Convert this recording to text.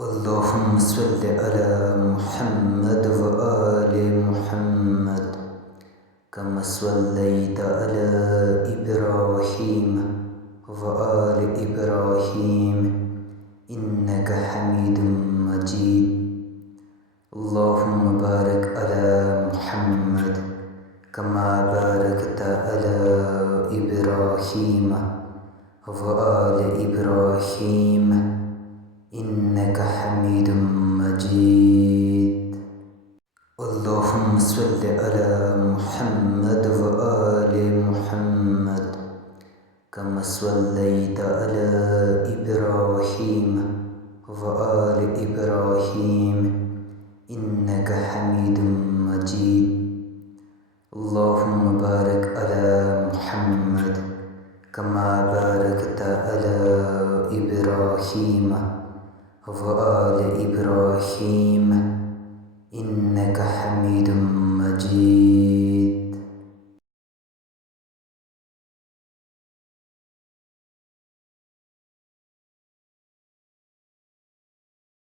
اللهم صل على محمد وآل محمد كما صليت على إبراهيم وآل إبراهيم إنك حميد مجيد. اللهم بارك على محمد كما باركت على إبراهيم وآل إبراهيم إنك حميد مجيد. اللهم صل على محمد وآل محمد كما صليت على إبراهيم وآل إبراهيم إنك حميد مجيد. اللهم بارك على محمد كما باركت على إبراهيم وآل إبراهيم إنك حميد